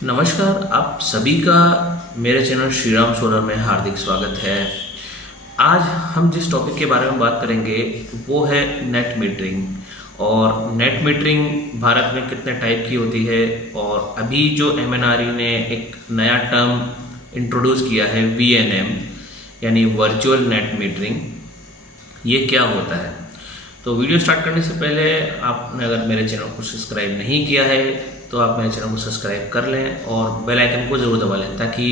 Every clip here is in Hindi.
नमस्कार, आप सभी का मेरे चैनल श्रीराम सोलर में हार्दिक स्वागत है। आज हम जिस टॉपिक के बारे में बात करेंगे वो है नेट मीटरिंग। और नेट मीटरिंग भारत में कितने टाइप की होती है, और अभी जो MNRE ने एक नया टर्म इंट्रोड्यूस किया है VNM यानी वर्चुअल नेट मीटरिंग, ये क्या होता है। तो वीडियो स्टार्ट करने से पहले आपने अगर मेरे चैनल को सब्सक्राइब नहीं किया है तो आप मेरे चैनल को सब्सक्राइब कर लें और बेल आइकन को ज़रूर दबा लें, ताकि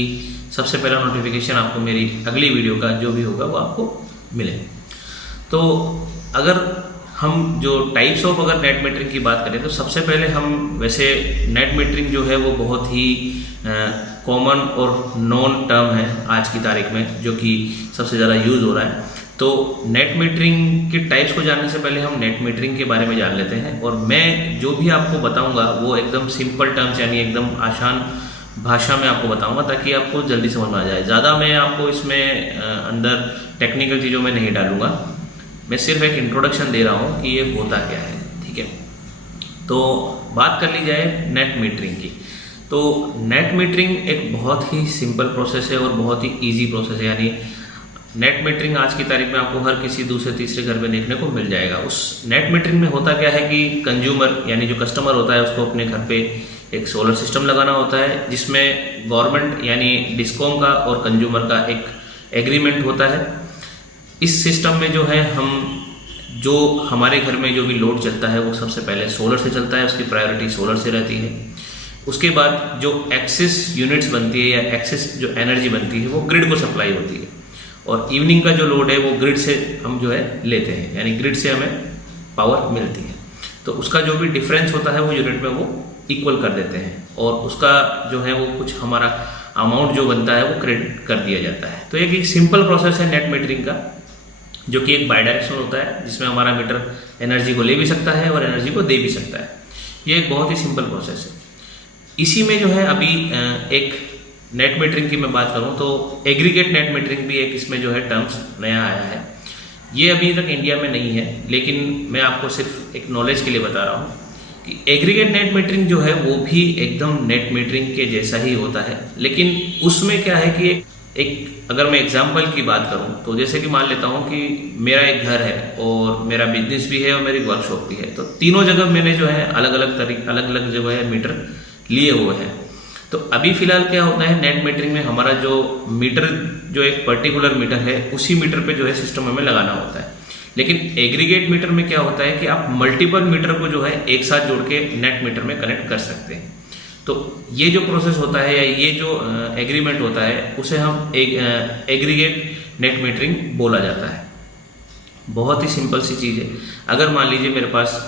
सबसे पहला नोटिफिकेशन आपको मेरी अगली वीडियो का जो भी होगा वो आपको मिले। तो अगर हम जो टाइप्स ऑफ अगर नेट मीटरिंग की बात करें तो सबसे पहले हम वैसे नेट मीटरिंग जो है वो बहुत ही कॉमन और नॉन टर्म है आज की तारीख में, जो कि सबसे ज़्यादा यूज़ हो रहा है। तो नेट मीटरिंग के टाइप्स को जानने से पहले हम नेट मीटरिंग के बारे में जान लेते हैं। और मैं जो भी आपको बताऊंगा वो एकदम सिंपल टर्म्स यानी एकदम आसान भाषा में आपको बताऊंगा, ताकि आपको जल्दी समझ में आ जाए। ज़्यादा मैं आपको इसमें अंदर टेक्निकल चीज़ों में नहीं डालूंगा, मैं सिर्फ एक इंट्रोडक्शन दे रहा हूँ कि ये होता क्या है, ठीक है। तो बात कर ली जाए नेट मीटरिंग की, तो नेट मीटरिंग एक बहुत ही सिंपल प्रोसेस है और बहुत ही ईजी प्रोसेस है। यानी नेट मीटरिंग आज की तारीख में आपको हर किसी दूसरे तीसरे घर में देखने को मिल जाएगा। उस नेट मीटरिंग में होता क्या है कि कंज्यूमर यानी जो कस्टमर होता है उसको अपने घर पे एक सोलर सिस्टम लगाना होता है, जिसमें गवर्नमेंट यानी डिस्कॉम का और कंज्यूमर का एक एग्रीमेंट होता है। इस सिस्टम में जो है जो हमारे घर में जो भी लोड चलता है वो सबसे पहले सोलर से चलता है, उसकी प्रायोरिटी सोलर से रहती है। उसके बाद जो एक्सेस यूनिट्स बनती है या एक्सेस जो एनर्जी बनती है वो ग्रिड को सप्लाई होती है, और इवनिंग का जो लोड है वो ग्रिड से हम जो है लेते हैं, यानी ग्रिड से हमें पावर मिलती है। तो उसका जो भी डिफरेंस होता है वो यूनिट में वो इक्वल कर देते हैं, और उसका जो है वो कुछ हमारा अमाउंट जो बनता है वो क्रेडिट कर दिया जाता है। तो एक सिंपल प्रोसेस है नेट मीटरिंग का, जो कि एक बाई डायरेक्शनल होता है, जिसमें हमारा मीटर एनर्जी को ले भी सकता है और एनर्जी को दे भी सकता है। ये एक बहुत ही सिंपल प्रोसेस है। इसी में जो है अभी एक नेट मीटरिंग की मैं बात करूं तो एग्रीगेट नेट मीटरिंग भी एक इसमें जो है टर्म्स नया आया है। ये अभी तक इंडिया में नहीं है, लेकिन मैं आपको सिर्फ एक नॉलेज के लिए बता रहा हूं कि एग्रीगेट नेट मीटरिंग जो है वो भी एकदम नेट मीटरिंग के जैसा ही होता है। लेकिन उसमें क्या है कि एक अगर मैं एग्जांपल की बात करूं तो जैसे कि मान लेता हूं कि मेरा एक घर है और मेरा बिजनेस भी है और मेरी वर्कशॉप भी है, तो तीनों जगह मैंने जो है अलग अलग जो है मीटर लिए हुए हैं। तो अभी फिलहाल क्या होता है नेट मीटरिंग में, हमारा जो मीटर जो एक पर्टिकुलर मीटर है उसी मीटर पे जो है सिस्टम हमें लगाना होता है। लेकिन एग्रीगेट मीटर में क्या होता है कि आप मल्टीपल मीटर को जो है एक साथ जोड़ के नेट मीटर में कनेक्ट कर सकते हैं। तो ये जो प्रोसेस होता है या ये जो एग्रीमेंट होता है उसे हम एग्रीगेट नेट मीटरिंग बोला जाता है। बहुत ही सिंपल सी चीज़ है। अगर मान लीजिए मेरे पास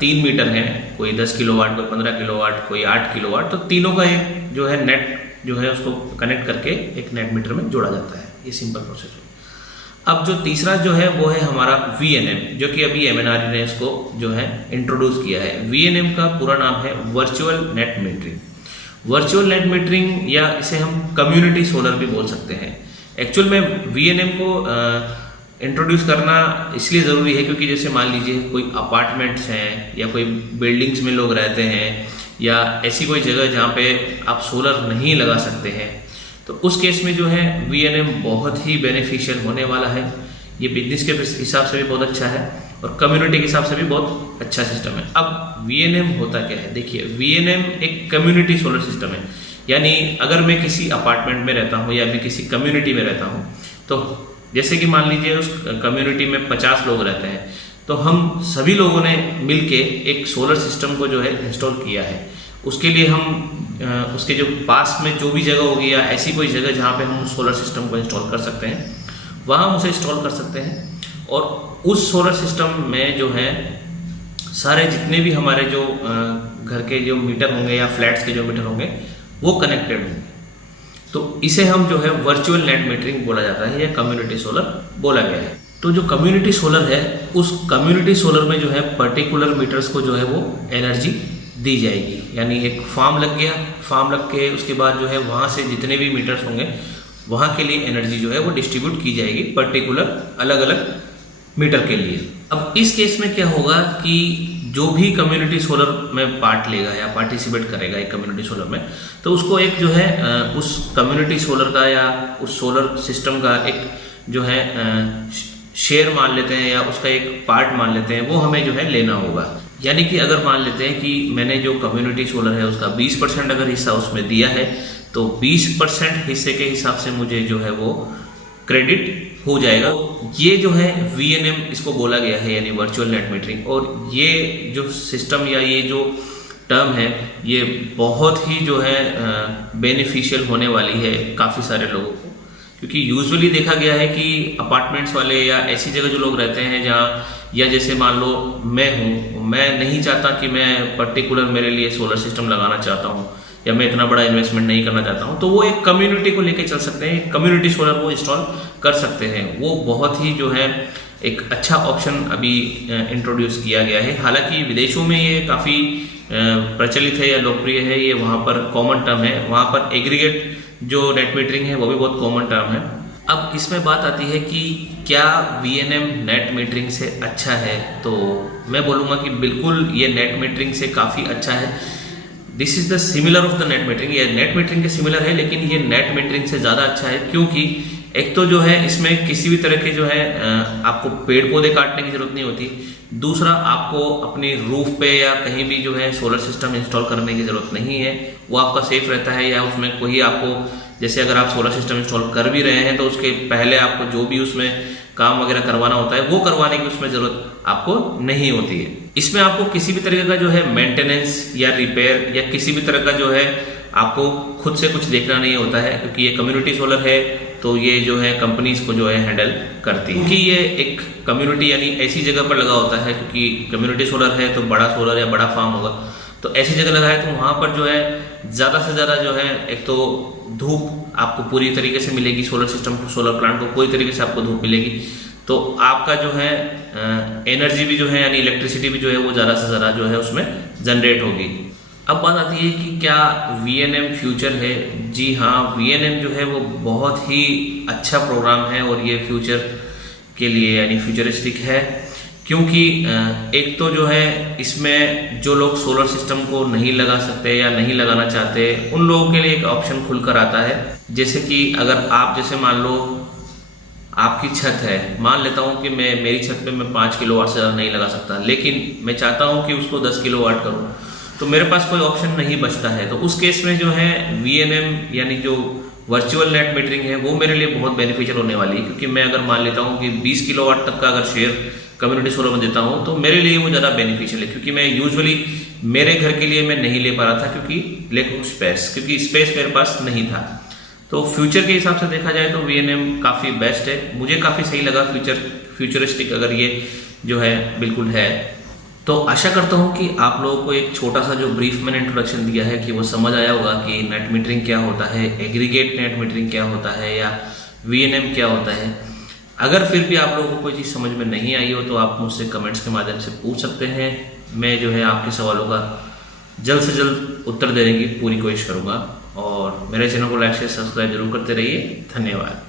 3 मीटर हैं, कोई 10 किलोवाट, कोई 15 किलोवाट, कोई 8 किलोवाट, तो तीनों का एक जो है नेट जो है उसको कनेक्ट करके एक नेट मीटर में जोड़ा जाता है। ये सिंपल प्रोसेस है। अब जो तीसरा जो है वो है हमारा VNM, जो कि अभी MNRE ने इसको जो है इंट्रोड्यूस किया है। VNM का पूरा नाम है virtual net metering. Virtual net metering या इसे हम कम्युनिटी सोलर भी बोल सकते हैं। एक्चुअल में VNM को इंट्रोड्यूस करना इसलिए ज़रूरी है क्योंकि जैसे मान लीजिए कोई अपार्टमेंट्स हैं या कोई बिल्डिंग्स में लोग रहते हैं या ऐसी कोई जगह जहाँ पे आप सोलर नहीं लगा सकते हैं, तो उस केस में जो है VNM बहुत ही बेनिफिशियल होने वाला है। ये बिजनेस के हिसाब से भी बहुत अच्छा है और कम्युनिटी के हिसाब से भी बहुत अच्छा सिस्टम है। अब VNM होता क्या है, देखिए VNM एक कम्युनिटी सोलर सिस्टम है। यानी अगर मैं किसी अपार्टमेंट में रहता हूँ या मैं किसी कम्युनिटी में रहता हूँ, तो जैसे कि मान लीजिए उस कम्युनिटी में 50 लोग रहते हैं, तो हम सभी लोगों ने मिलके एक सोलर सिस्टम को जो है इंस्टॉल किया है। उसके लिए हम उसके जो पास में जो भी जगह होगी या ऐसी कोई जगह जहाँ पे हम सोलर सिस्टम को इंस्टॉल कर सकते हैं, वहाँ हम उसे इंस्टॉल कर सकते हैं। और उस सोलर सिस्टम में जो है सारे जितने भी हमारे जो घर के जो मीटर होंगे या फ्लैट्स के जो मीटर होंगे वो कनेक्टेड होंगे। तो इसे हम जो है वर्चुअल नेट मीटरिंग बोला जाता है या कम्युनिटी सोलर बोला गया है। तो जो कम्युनिटी सोलर है उस कम्युनिटी सोलर में जो है पर्टिकुलर मीटर्स को जो है वो एनर्जी दी जाएगी। यानी एक फार्म लग गया, फार्म लग के उसके बाद जो है वहाँ से जितने भी मीटर्स होंगे वहाँ के लिए एनर्जी जो है वो डिस्ट्रीब्यूट की जाएगी पर्टिकुलर अलग अलग मीटर के लिए। अब इस केस में क्या होगा कि जो भी कम्युनिटी सोलर में पार्ट लेगा या पार्टिसिपेट करेगा एक कम्युनिटी सोलर में, तो उसको एक जो है उस कम्युनिटी सोलर का या उस सोलर सिस्टम का एक जो है शेयर मान लेते हैं या उसका एक पार्ट मान लेते हैं, वो हमें जो है लेना होगा। यानी कि अगर मान लेते हैं कि मैंने जो कम्युनिटी सोलर है उसका 20% अगर हिस्सा उसमें दिया है, तो 20% हिस्से के हिसाब से मुझे जो है वो क्रेडिट हो जाएगा। ये जो है VNM इसको बोला गया है, यानी वर्चुअल नेट मीटरिंग। और ये जो सिस्टम या ये जो टर्म है ये बहुत ही जो है बेनिफिशियल होने वाली है काफ़ी सारे लोगों को, क्योंकि यूजुअली देखा गया है कि अपार्टमेंट्स वाले या ऐसी जगह जो लोग रहते हैं जहाँ, या जैसे मान लो मैं हूँ, मैं नहीं चाहता कि मैं पर्टिकुलर मेरे लिए सोलर सिस्टम लगाना चाहता हूँ या मैं इतना बड़ा इन्वेस्टमेंट नहीं करना चाहता हूँ, तो वो एक कम्युनिटी को लेके चल सकते हैं, कम्युनिटी सोलर वो इंस्टॉल कर सकते हैं। वो बहुत ही जो है एक अच्छा ऑप्शन अभी इंट्रोड्यूस किया गया है। हालांकि विदेशों में ये काफ़ी प्रचलित है या लोकप्रिय है, ये वहाँ पर कॉमन टर्म है। वहाँ पर एग्रीगेट जो नेट मीटरिंग है वो भी बहुत कॉमन टर्म है। अब इसमें बात आती है कि क्या VNM नेट मीटरिंग से अच्छा है, तो मैं बोलूँगा कि बिल्कुल ये नेट मीटरिंग से काफ़ी अच्छा है। This is the similar of the net metering. ये नेट मीटरिंग के सिमिलर है, लेकिन ये नेट मीटरिंग से ज़्यादा अच्छा है, क्योंकि एक तो जो है इसमें किसी भी तरह के जो है आपको पेड़ पौधे काटने की जरूरत नहीं होती। दूसरा, आपको अपनी रूफ पे या कहीं भी जो है सोलर सिस्टम इंस्टॉल करने की ज़रूरत नहीं है, वो आपका सेफ रहता है। या उसमें कोई आपको, जैसे अगर आप सोलर सिस्टम इंस्टॉल कर भी रहे हैं तो उसके पहले आपको जो भी उसमें काम वगैरह करवाना होता है वो करवाने की उसमें ज़रूरत आपको नहीं होती है। इसमें आपको किसी भी तरीके का जो है मेंटेनेंस या रिपेयर या किसी भी तरह का जो है आपको खुद से कुछ देखना नहीं होता है, क्योंकि ये कम्युनिटी सोलर है तो ये जो है कंपनी इसको जो है हैंडल करती है। क्योंकि ये एक कम्युनिटी यानी ऐसी जगह पर लगा होता है, क्योंकि कम्युनिटी सोलर है तो बड़ा सोलर या बड़ा फार्म होगा, तो ऐसी जगह लगा है तो वहाँ पर जो है ज़्यादा से ज़्यादा जो है एक तो धूप आपको पूरी तरीके से मिलेगी, सोलर सिस्टम को, सोलर प्लांट को पूरी तरीके से आपको धूप मिलेगी, तो आपका जो है एनर्जी भी जो है यानी इलेक्ट्रिसिटी भी जो है वो ज़्यादा से ज़्यादा जो है उसमें जनरेट होगी। अब बात आती है कि क्या VNM फ्यूचर है। जी हाँ, VNM जो है वो बहुत ही अच्छा प्रोग्राम है और ये फ्यूचर के लिए यानी फ्यूचरिस्टिक है, क्योंकि एक तो जो है इसमें जो लोग सोलर सिस्टम को नहीं लगा सकते या नहीं लगाना चाहते उन लोगों के लिए एक ऑप्शन खुलकर आता है। जैसे कि अगर आप, जैसे मान लो आपकी छत है, मान लेता हूँ कि मेरी छत पे मैं 5 किलोवाट से ज़्यादा नहीं लगा सकता, लेकिन मैं चाहता हूँ कि उसको 10 किलोवाट करूँ, तो मेरे पास कोई ऑप्शन नहीं बचता है। तो उस केस में जो है VNM यानी जो वर्चुअल नेट मीटरिंग है वो मेरे लिए बहुत बेनिफिशियल होने वाली है, क्योंकि मैं अगर मान लेता हूँ कि 20 किलोवाट तक का अगर शेयर कम्युनिटी सोलर में देता हूँ तो मेरे लिए वो ज़्यादा बेनिफिशियल है, क्योंकि मैं यूजुअली मेरे घर के लिए मैं नहीं ले पा रहा था, क्योंकि लैक ऑफ स्पेस, क्योंकि स्पेस मेरे पास नहीं था। तो फ्यूचर के हिसाब से देखा जाए तो VNM काफ़ी बेस्ट है, मुझे काफ़ी सही लगा। फ्यूचरिस्टिक अगर ये जो है बिल्कुल है, तो आशा करता हूँ कि आप लोगों को एक छोटा सा जो ब्रीफ मैंने इंट्रोडक्शन दिया है कि वो समझ आया होगा कि नेट मीटरिंग क्या होता है, एग्रीगेट नेट मीटरिंग क्या होता है या VNM क्या होता है। अगर फिर भी आप लोगों को कोई चीज़ समझ में नहीं आई हो तो आप मुझसे कमेंट्स के माध्यम से पूछ सकते हैं। मैं जो है आपके सवालों का जल्द से जल्द उत्तर देने की पूरी कोशिश करूँगा, और मेरे चैनल को लाइक शेयर सब्सक्राइब जरूर करते रहिए। धन्यवाद।